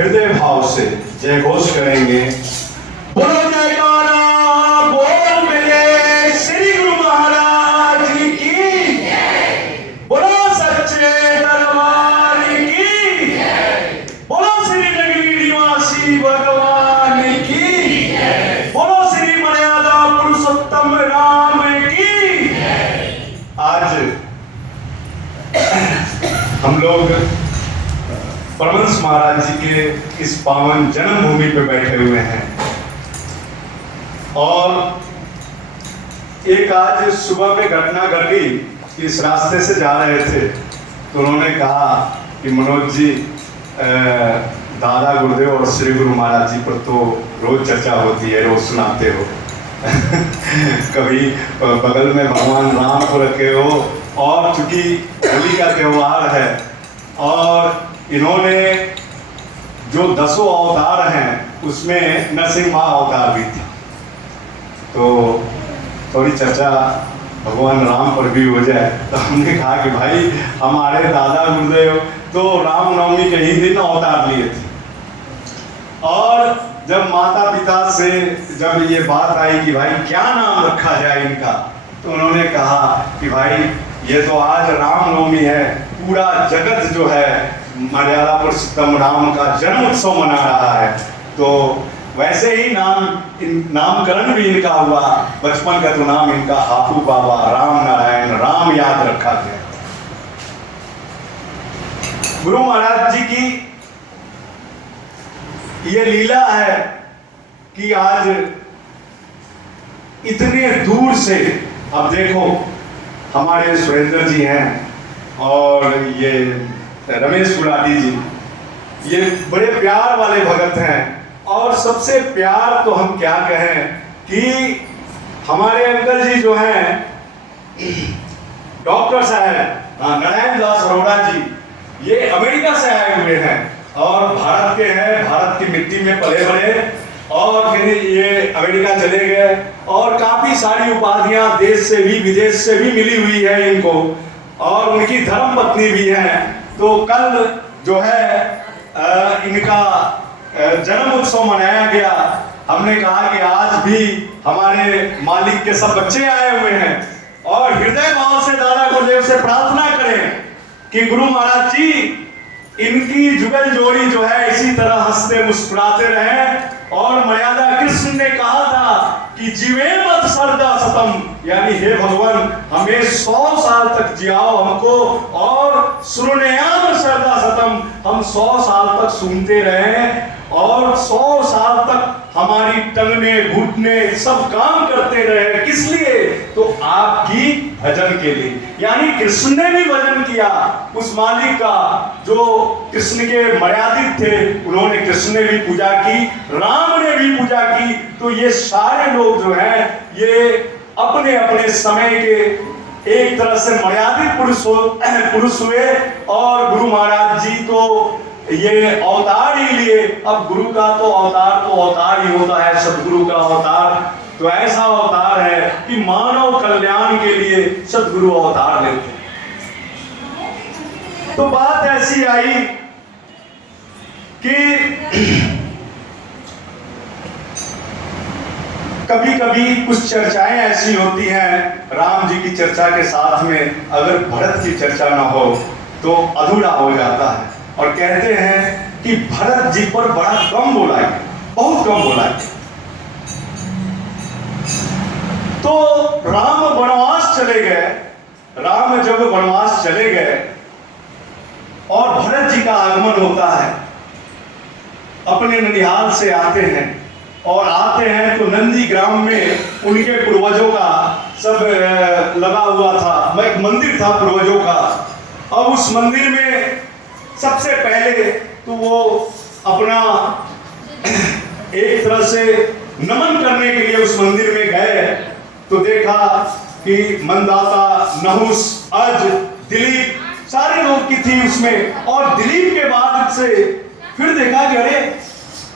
हृदय भाव से जय घोष करेंगे। बोलो जयकारा बोल मेरे श्री गुरु महाराज की, बोलो सच्चे दरबार की, बोलो श्री नगरी निवासी भगवान की, बोलो श्री मर्यादा पुरुषोत्तम राम की। आज हम लोग परमहंस महाराज जी के इस पावन जन्मभूमि पे बैठे हुए हैं और एक आज सुबह में घटना घटी। इस रास्ते से जा रहे थे तो उन्होंने कहा कि मनोज जी, दादा गुरुदेव और श्री गुरु महाराज जी पर तो रोज चर्चा होती है, रोज सुनाते हो कभी बगल में भगवान राम को रखे हो, और चूंकि होली का त्योहार है और इन्होंने जो 10 अवतार हैं उसमें नरसिंह अवतार भी थी, तो थोड़ी चर्चा भगवान राम पर भी हो जाए। तो हमने कहा कि भाई हमारे दादा गुरुदेव तो रामनवमी के ही दिन अवतार लिए थे, और जब माता पिता से जब ये बात आई कि भाई क्या नाम रखा जाए इनका, तो उन्होंने कहा कि भाई ये तो आज रामनवमी है, पूरा जगत जो है मर्यादा पुरुषोत्तम राम का जन्म उत्सव मना रहा है, तो वैसे ही नामकरण भी इनका हुआ। बचपन का तो नाम इनका हापू बाबा राम नारायण राम याद रखा गया। गुरु महाराज जी की ये लीला है कि आज इतने दूर से, अब देखो हमारे सुरेंद्र जी हैं और ये रमेश गुलाटी जी, ये बड़े प्यार वाले भगत हैं। और सबसे प्यार तो हम क्या कहें कि हमारे अंकल जी जो हैं डॉक्टर साहब नारायण दास अरोड़ा जी, ये अमेरिका से आए हुए हैं और भारत के हैं, भारत की मिट्टी में पले बड़े, और फिर ये अमेरिका चले गए और काफी सारी उपाधियां देश से भी विदेश से भी मिली हुई है इनको, और उनकी धर्म पत्नी भी है। तो कल जो है इनका जन्म उत्सव मनाया गया। हमने कहा कि आज भी हमारे मालिक के सब बच्चे आए हुए हैं और हृदय भाव से दादा गुरुदेव से प्रार्थना करें कि गुरु महाराज जी इनकी जुगल जोड़ी जो है इसी तरह हंसते मुस्कुराते रहें। और मर्यादा कृष्ण ने कहा था कि जीवे मत सरदा सतम, यानी हे भगवान हमें 100 साल तक जियाओ हमको, और सुनयाम सरदा सतम, हम 100 साल तक सुनते रहें और 100 साल तक हमारी टंगने घुटने सब काम करते रहे। किस लिए? तो आपकी भजन के लिए। यानी कृष्ण ने भी भजन किया उस मालिक का जो कृष्ण के मर्यादित थे, उन्होंने कृष्ण ने भी पूजा की, राम ने भी पूजा की। तो ये सारे लोग जो हैं ये अपने अपने समय के एक तरह से मर्यादित पुरुष हुए और गुरु महाराज जी को ये अवतार ही लिए। अब गुरु का तो अवतार ही होता है, सदगुरु का अवतार तो ऐसा अवतार है कि मानव कल्याण के लिए सदगुरु अवतार लेते हैं। तो बात ऐसी आई कि कभी कभी कुछ चर्चाएं ऐसी होती हैं, राम जी की चर्चा के साथ में अगर भरत की चर्चा ना हो तो अधूरा हो जाता है। और कहते हैं कि भरत जी पर बड़ा कम बोला है, बहुत कम बोला है। तो राम वनवास चले गए, राम जब वनवास चले गए और भरत जी का आगमन होता है, अपने ननिहाल से आते हैं और आते हैं तो नंदी ग्राम में उनके पूर्वजों का सब लगा हुआ था, एक मंदिर था पूर्वजों का। अब उस मंदिर में सबसे पहले तो वो अपना एक तरह से नमन करने के लिए उस मंदिर में गए तो देखा कि मंदाता, नहुस, अज, दिलीप सारे लोग की थी उसमें। और दिलीप के बाद से फिर देखा कि अरे,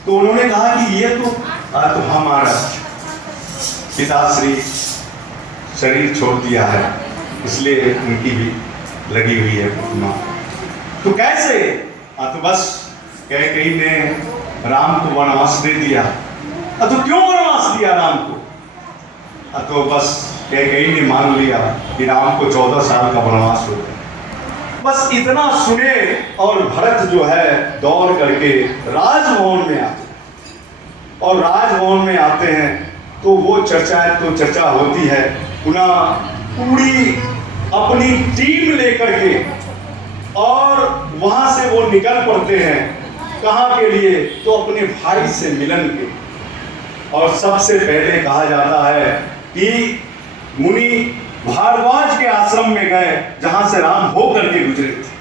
तो उन्होंने कहा कि ये तो हमारा पिताश्री शरीर छोड़ दिया है, इसलिए उनकी भी लगी हुई है प्रतिमा। तो कैसे? तो बस कैकेयी ने राम को वनवास दे दिया। तो क्यों वनवास दिया राम को? तो बस कैकेयी ने मान लिया कि राम को 14 साल का वनवास हो गया। बस इतना सुने और भरत जो है दौड़ करके राजभवन में आते, और राजभवन में आते हैं तो वो चर्चा होती है। पुनः पूरी अपनी टीम लेकर के और वहां से वो निकल पड़ते हैं। कहाँ के लिए? तो अपने भाई से मिलन के। और सबसे पहले कहा जाता है कि मुनि भारद्वाज के आश्रम में गए, जहां से राम होकर के गुजरे थे।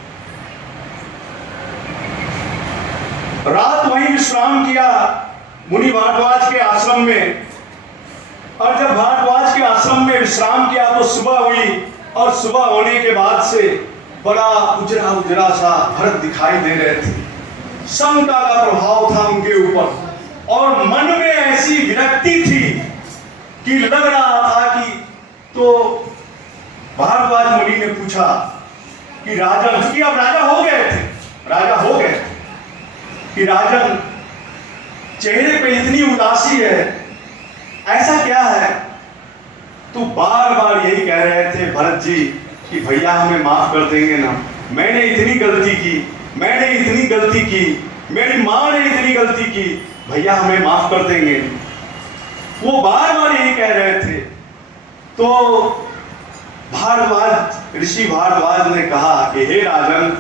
रात वहीं विश्राम किया मुनि भारद्वाज के आश्रम में। और जब भारद्वाज के आश्रम में विश्राम किया तो सुबह हुई, और सुबह होने के बाद से बड़ा उजरा उजरा सा भरत दिखाई दे रहे थे। शंका का प्रभाव था उनके ऊपर, और मन में ऐसी विरक्ति थी कि लग रहा था कि, तो भारद्वाज मुनि ने पूछा कि राजन, क्योंकि अब राजा हो गए थे कि राजन, चेहरे पे इतनी उदासी है, ऐसा क्या है? तो बार बार यही कह रहे थे भरत जी कि भैया हमें माफ कर देंगे ना, मैंने इतनी गलती की, मेरी माँ ने इतनी गलती की, भैया हमें माफ कर देंगे। वो बार बार यही कह रहे थे। तो ऋषि भारद्वाज ने कहा कि हे राजन,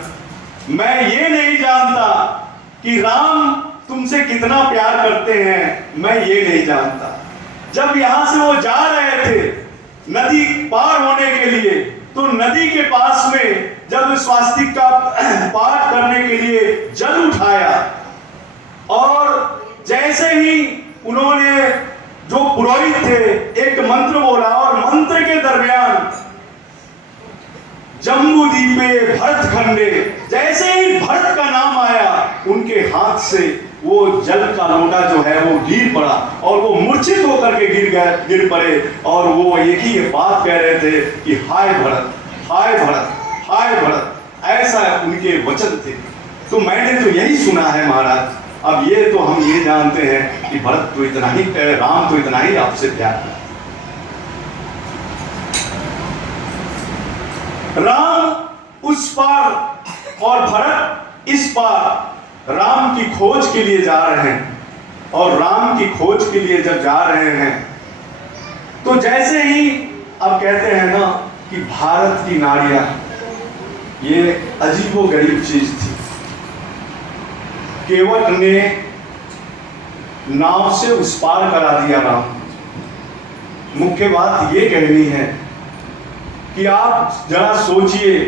मैं ये नहीं जानता कि राम तुमसे कितना प्यार करते हैं, मैं ये नहीं जानता। जब यहां से वो जा रहे थे नदी पार होने के लिए, तो नदी के पास में जब स्वास्तिक का पाठ करने के लिए जल उठाया, और जैसे ही उन्होंने, जो पुरोहित थे, एक मंत्र बोला, और मंत्र के दरमियान जम्बूदीपे भरत खंडे, जैसे ही भरत का नाम आया, उनके हाथ से वो जल का लोटा जो है वो गिर पड़ा, और वो मूर्छित होकर के गिर पड़े, और वो एक ही बात कह रहे थे कि हाय भरत, हाय भरत, हाय भरत, ऐसा उनके वचन थे। तो मैंने तो यही सुना है महाराज। अब ये तो हम ये जानते हैं कि भरत तो इतना ही, राम तो इतना ही आपसे प्यार करते। राम उस पार और भरत इस पार राम की खोज के लिए जा रहे हैं। और राम की खोज के लिए जब जा रहे हैं तो जैसे ही, अब कहते हैं ना कि भारत की नारियां, ये अजीबोगरीब चीज थी। केवट ने नाव से उस पार करा दिया राम। मुख्य बात ये कहनी है कि आप जरा सोचिए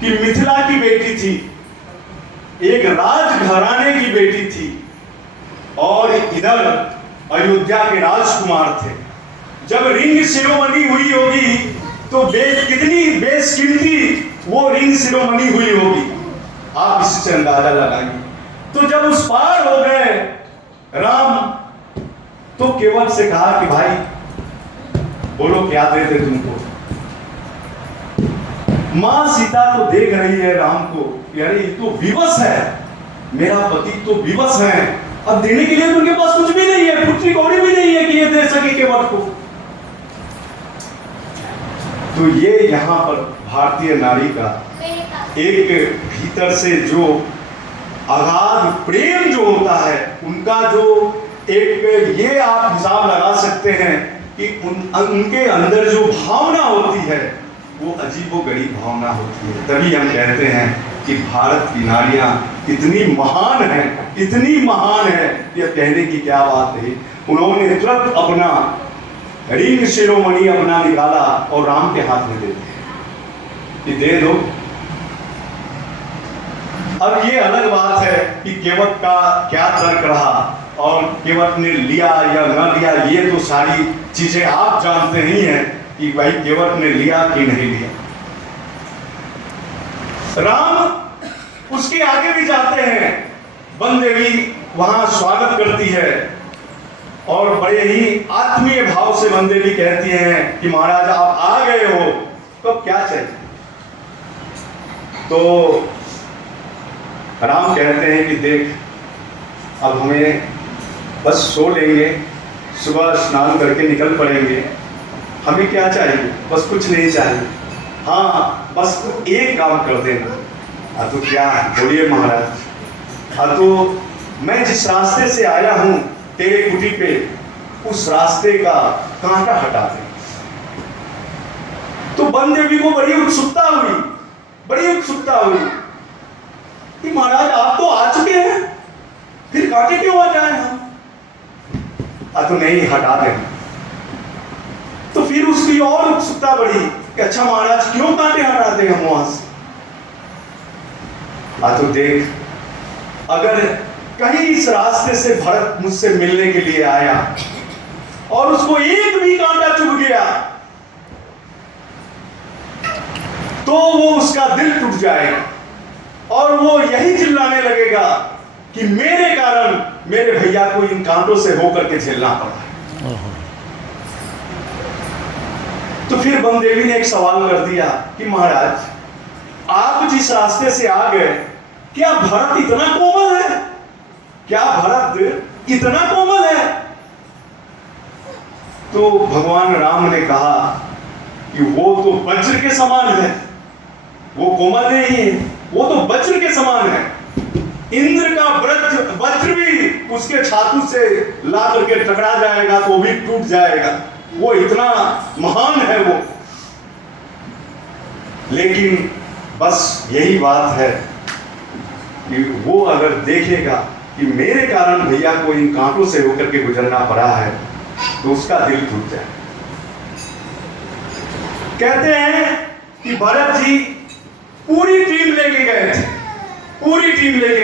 कि मिथिला की बेटी थी, एक राजघराने की बेटी थी, और इधर अयोध्या के राजकुमार थे। जब रिंग शिरोमणि हुई होगी तो कितनी बेशकीमती वो रिंग शिरोमणि हुई होगी, आप इससे अंदाजा लगाइए। तो जब उस पार हो गए राम, तो केवट से कहा कि भाई बोलो क्या देते तुमको। मां सीता तो देख रही है राम को, यानी ये तो विवश है, मेरा पति तो विवश है, अब देने के लिए तो उनके पास कुछ भी नहीं है, पुत्री कौड़ी भी नहीं है कि ये दे सके केवट को। तो ये यहाँ पर भारतीय नारी का एक भीतर से जो अगाध प्रेम जो होता है, उनका जो एक, ये आप हिसाब लगा सकते हैं कि उनके अंदर जो भावना होती है वो अजीबोगरीब भावना होती है। तभी हम कहते हैं कि भारत की नारियां कितनी महान है, इतनी महान है, ये कहने की क्या बात है। उन्होंने तुरंत अपना रिंग शिरोमणि अपना निकाला और राम के हाथ में दे दिया कि दे दो। अब ये अलग बात है कि केवट का क्या तर्क रहा, और केवट ने लिया या न लिया, ये तो सारी चीजें आप जानते ही हैं कि भाई केवट ने लिया कि नहीं लिया। राम उसके आगे भी जाते हैं, वन देवी वहां स्वागत करती है, और बड़े ही आत्मीय भाव से वन देवी कहती हैं कि महाराज आप आ गए हो, तो अब क्या चाहिए। तो राम कहते हैं कि देख, अब हमें बस सो लेंगे, सुबह स्नान करके निकल पड़ेंगे, हमें क्या चाहिए, बस कुछ नहीं चाहिए, हाँ बस एक काम कर देना। तो क्या बोलिए महाराज। तो मैं जिस रास्ते से आया हूँ तेरे कुटी पे, उस रास्ते का कांटा हटा दे। तो वन देवी को बड़ी उत्सुकता हुई कि महाराज आप तो आ चुके हैं, फिर कांटे क्यों आ जाए हम। तो नहीं, हटा दे। तो फिर उसकी और उत्सुकता बढ़ी कि अच्छा महाराज क्यों कांटे हटाते हैं हम वहां से। तो देख, अगर कहीं इस रास्ते से भरत मुझसे मिलने के लिए आया और उसको एक भी कांटा चुभ गया तो वो उसका दिल टूट जाएगा और वो यही चिल्लाने लगेगा कि मेरे कारण मेरे भैया को इन कांटों से होकर के झेलना पड़ा। तो फिर वन देवी ने एक सवाल कर दिया कि महाराज आप जिस रास्ते से आ गए, क्या भरत इतना कोमल है, क्या भरत इतना कोमल है। तो भगवान राम ने कहा कि वो तो वज्र के समान है, वो कोमल नहीं है, वो तो वज्र के समान है। इंद्र का वज्र भी उसके छातू से ला करके टकरा जाएगा तो भी टूट जाएगा, वो इतना महान है वो। लेकिन बस यही बात है कि वो अगर देखेगा कि मेरे कारण भैया को इन कांटों से होकर के गुजरना पड़ा है तो उसका दिल टूट जाए। कहते हैं कि भरत जी पूरी टीम लेके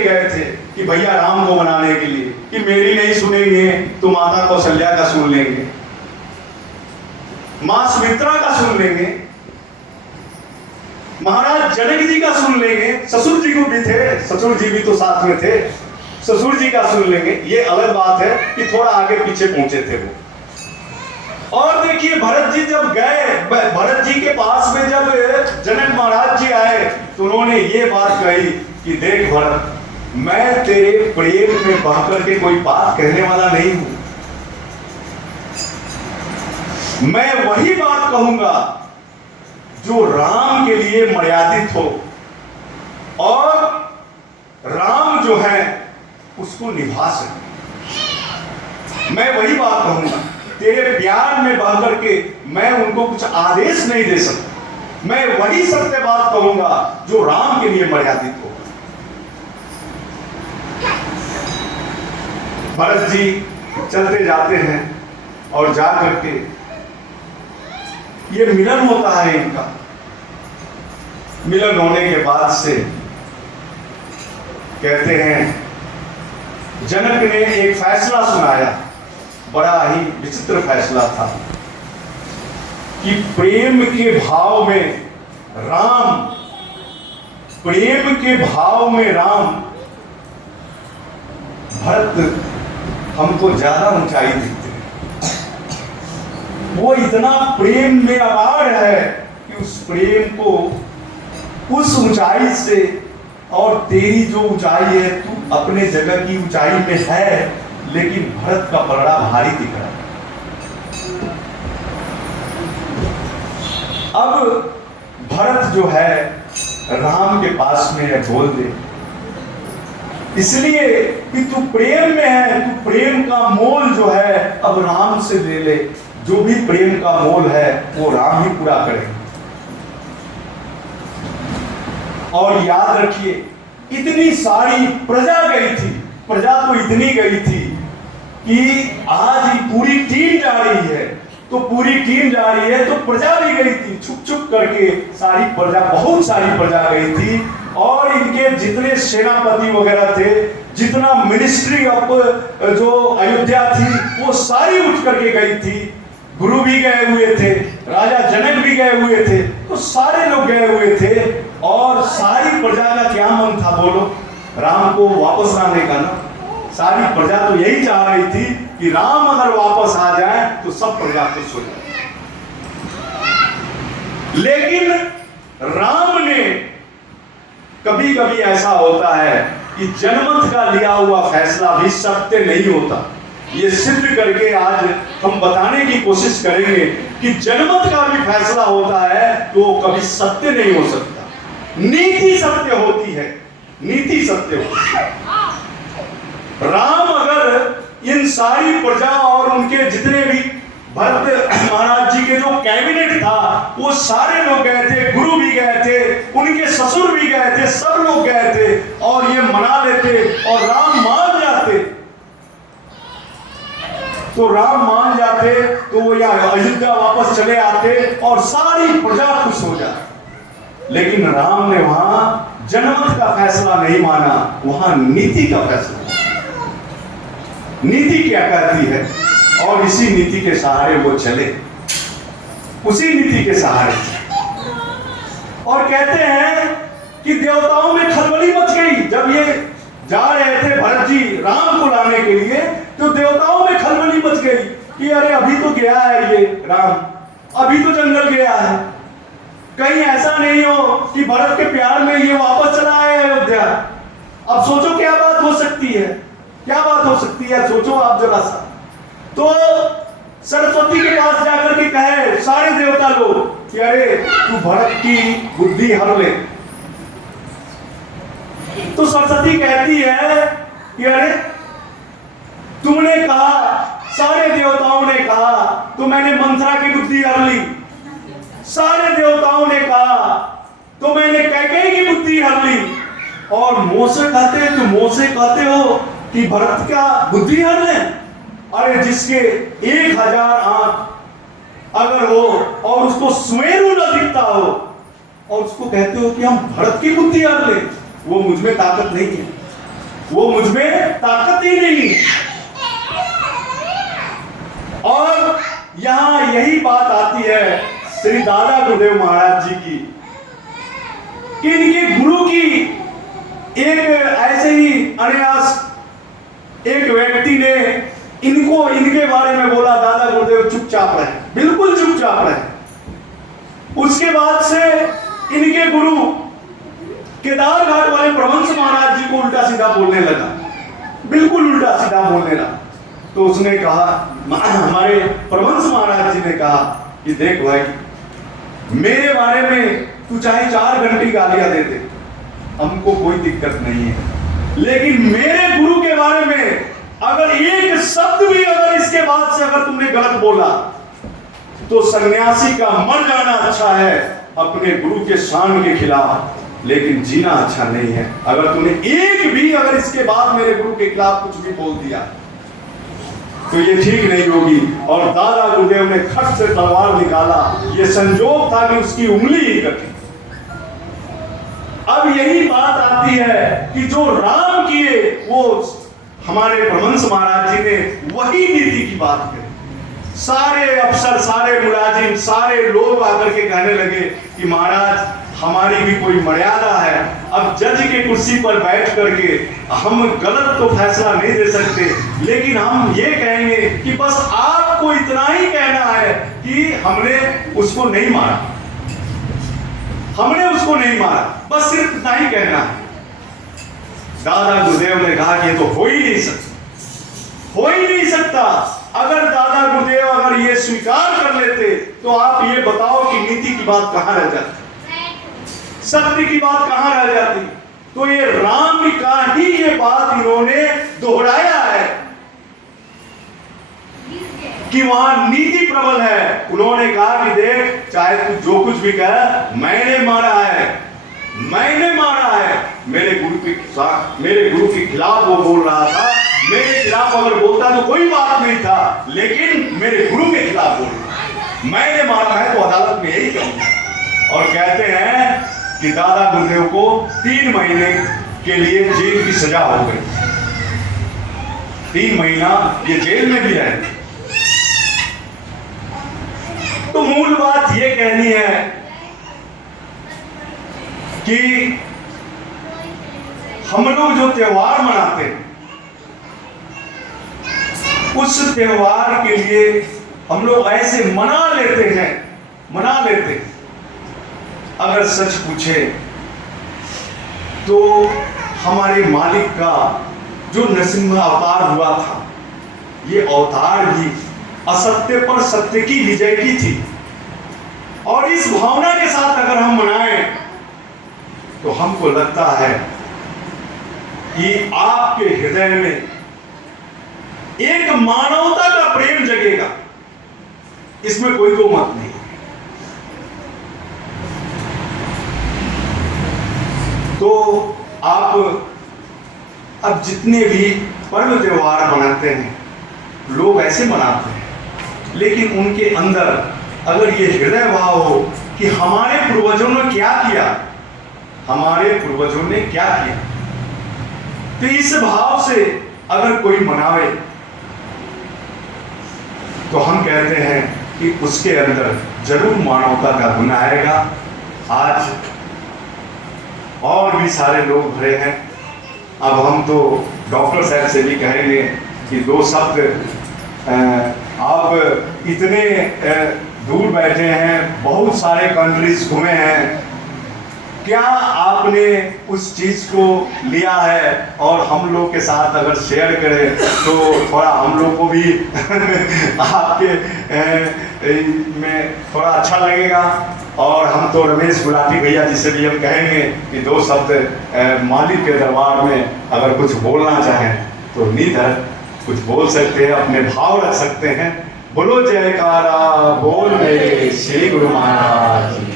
गए थे कि भैया राम को मनाने के लिए, कि मेरी नहीं सुनेंगे तो माता कौशल्या का सुन लेंगे, मां सुमित्रा का सुन लेंगे, महाराज जनक जी का सुन लेंगे, ससुर जी को भी थे, ससुर जी भी तो साथ में थे, ससुर जी का सुन लेंगे। ये अलग बात है कि थोड़ा आगे पीछे पहुंचे थे वो। और देखिए भरत जी जब गए, भरत जी के पास में जब जनक महाराज जी आए तो उन्होंने ये बात कही कि देख भरत, मैं तेरे प्रेम में बह करके कोई बात कहने वाला नहीं हूं, मैं वही बात कहूंगा जो राम के लिए मर्यादित हो और राम जो है उसको निभा सके। मैं वही बात कहूंगा, तेरे प्यार में बह करके मैं उनको कुछ आदेश नहीं दे सकता, मैं वही सत्य बात कहूंगा जो राम के लिए मर्यादित हो। भरत जी चलते जाते हैं और जा करके ये मिलन होता है इनका। मिलन होने के बाद से कहते हैं जनक ने एक फैसला सुनाया, बड़ा ही विचित्र फैसला था कि प्रेम के भाव में राम भरत हमको ज्यादा ऊंचाई दिखते हैं। वो इतना प्रेम में अगाध है कि उस प्रेम को उस ऊंचाई से, और तेरी जो ऊंचाई है तू अपने जगह की ऊंचाई में है, लेकिन भरत का पलड़ा भारी दिख रहा है। अब भरत जो है राम के पास में बोल दे, इसलिए कि तू प्रेम में है, तू प्रेम का मोल जो है अब राम से ले ले, जो भी प्रेम का मोल है वो राम ही पूरा करेंगे। और याद रखिए इतनी सारी प्रजा गई थी, प्रजा तो इतनी गई थी कि आज ही पूरी टीम जा रही है, तो पूरी टीम जा रही है तो प्रजा भी गई थी, छुप छुप करके सारी प्रजा, बहुत सारी प्रजा गई थी। और इनके जितने सेनापति वगैरह थे, जितना मिनिस्ट्री ऑफ जो अयोध्या थी वो सारी उठ करके गई थी। गुरु भी गए हुए थे, राजा जनक भी गए हुए थे, तो सारे लोग गए हुए थे। और सारी प्रजा का क्या मन था बोलो, राम को वापस आने का ना। सारी प्रजा तो यही चाह रही थी कि राम अगर वापस आ जाए तो सब प्रजा खुश हो जाए। लेकिन राम ने, कभी कभी ऐसा होता है कि जनमत का लिया हुआ फैसला भी सत्य नहीं होता। ये सिद्ध करके आज हम बताने की कोशिश करेंगे कि जनमत का भी फैसला होता है तो वो कभी सत्य नहीं हो सकता। नीति सत्य होती है, नीति सत्य होती है। राम अगर इन सारी प्रजा और उनके जितने भी भरत महाराज जी के जो कैबिनेट था वो सारे लोग गए थे, गुरु भी गए थे, उनके ससुर भी गए थे, सब लोग गए थे और ये मना लेते और राम मान जाते, तो राम मान जाते तो वो या अयोध्या वापस चले आते और सारी प्रजा खुश हो जाती। लेकिन राम ने वहां जनमत का फैसला नहीं माना, वहां नीति का फैसला। नीति क्या कहती है और इसी नीति के सहारे वो चले, उसी नीति के सहारे और कहते हैं कि देवताओं में खलबली मच गई। जब ये जा रहे थे भरत जी राम को लाने के लिए तो देवताओं में खलबली मच गई कि अरे अभी तो गया है ये राम, अभी तो जंगल गया है, कहीं ऐसा नहीं हो कि भरत के प्यार में ये वापस चला आया अयोध्या। अब सोचो क्या बात हो सकती है, क्या बात हो सकती है, सोचो आप जरा सा। तो सरस्वती के पास जाकर के कहे सारे देवता लोग कि अरे तू भरत की बुद्धि हर ले। तो सरस्वती कहती है कि अरे तुमने कहा, सारे देवताओं ने कहा तो मैंने मंथरा की बुद्धि हर ली, सारे देवताओं ने कहा तो मैंने कैकेयी की बुद्धि हर ली, और मोसे कहते हो कि भरत का बुद्धि हर ले। अरे जिसके 1000 आंख अगर हो और उसको सुमेरु न दिखता हो और उसको कहते हो कि हम भरत की बुद्धि हर ले, वो मुझ में ताकत नहीं है, वो मुझ में ताकत ही नहीं। और यहां यही बात आती है श्री दादा गुरुदेव महाराज जी की कि इनके गुरु की एक ऐसे ही अनायास एक व्यक्ति ने इनको इनके बारे में बोला, दादा गुरुदेव चुपचाप रहे, बिल्कुल चुपचाप रहे। उसके बाद से इनके गुरु केदार घाट वाले प्रभंस महाराज जी को उल्टा सीधा बोलने लगा, बिल्कुल उल्टा सीधा बोलने लगा। तो उसने कहा, हमारे प्रभंस महाराज जी ने कहा कि देख भाई, मेरे बारे में तू चाहे 4 घंटे गालियां दे दे, हमको कोई दिक्कत नहीं है, लेकिन मेरे गुरु के बारे में अगर एक शब्द भी अगर इसके बाद से अगर तुमने गलत बोला तो सन्यासी का मर जाना अच्छा है अपने गुरु के शान के खिलाफ, लेकिन जीना अच्छा नहीं है। अगर तूने एक भी अगर इसके बाद मेरे गुरु के खिलाफ कुछ भी बोल दिया तो ये ठीक नहीं होगी। और दादा गुरुदेव ने खट से तलवार निकाला, ये संजोग था कि उसकी उंगली ही कटी। अब यही बात आती है कि जो राम किए वो हमारे प्रभंस महाराज जी ने वही नीति की बात करी। सारे अफसर, सारे मुलाजिम, सारे लोग आकर के कहने लगे कि महाराज हमारी भी कोई मर्यादा है, अब जज के कुर्सी पर बैठ करके हम गलत तो फैसला नहीं दे सकते, लेकिन हम ये कहेंगे कि बस आपको इतना ही कहना है कि हमने उसको नहीं मारा, हमने उसको नहीं मारा, बस सिर्फ इतना ही कहना है। दादा गुरुदेव ने कहा कि ये तो हो ही नहीं सकता, हो ही नहीं सकता। अगर दादा गुरुदेव अगर ये स्वीकार कर लेते तो आप ये बताओ कि नीति की बात कहां रह जाती, सत्य की बात कहां रह जाती। तो ये राम का ही ये बात इन्होंने दोहराया है कि वहां नीति प्रबल है। उन्होंने कहा कि देख, चाहे तू जो कुछ भी कह, मैंने मारा है, मैंने मारा है। मेरे गुरु के साथ, मेरे गुरु के खिलाफ वो बोल रहा था, मेरे खिलाफ अगर बोलता तो कोई बात नहीं था, लेकिन मेरे गुरु के खिलाफ बोल रहा, मैंने मारा है तो अदालत में यही कहूंगा। और कहते हैं कि दादा गुरुदेव को 3 महीने के लिए जेल की सजा हो गई, 3 महीना ये जेल में भी रहे। तो मूल बात ये कहनी है कि हम लोग जो त्योहार मनाते हैं, उस त्योहार के लिए हम लोग ऐसे मना लेते हैं, मना लेते हैं। अगर सच पूछे तो हमारे मालिक का जो नरसिंह अवतार हुआ था, ये अवतार भी असत्य पर सत्य की विजय की थी। और इस भावना के साथ अगर हम मनाएं तो हमको लगता है कि आपके हृदय में एक मानवता का प्रेम जगेगा, इसमें कोई दो मत नहीं। तो आप अब जितने भी पर्व त्योहार मनाते हैं, लोग ऐसे मनाते हैं, लेकिन उनके अंदर अगर ये हृदय भाव हो कि हमारे पूर्वजों ने क्या किया, हमारे पूर्वजों ने क्या किया, तो इस भाव से अगर कोई मनावे तो हम कहते हैं कि उसके अंदर जरूर मानवता का गुण आएगा। आज और भी सारे लोग भरे हैं। अब हम तो डॉक्टर साहब से भी कहेंगे कि दो शब्द, आप इतने दूर बैठे हैं, बहुत सारे कंट्रीज घूमे हैं, क्या आपने उस चीज को लिया है और हम लोग के साथ अगर शेयर करें तो थोड़ा हम लोग को भी आपके में थोड़ा अच्छा लगेगा। और हम तो रमेश गुलाटी भैया जी से भी हम कहेंगे कि दो शब्द मालिक के दरबार में अगर कुछ बोलना चाहें तो निधर कुछ बोल सकते हैं, अपने भाव रख सकते हैं। बोलो जयकारा बोल मेरे श्री गुरु महाराज।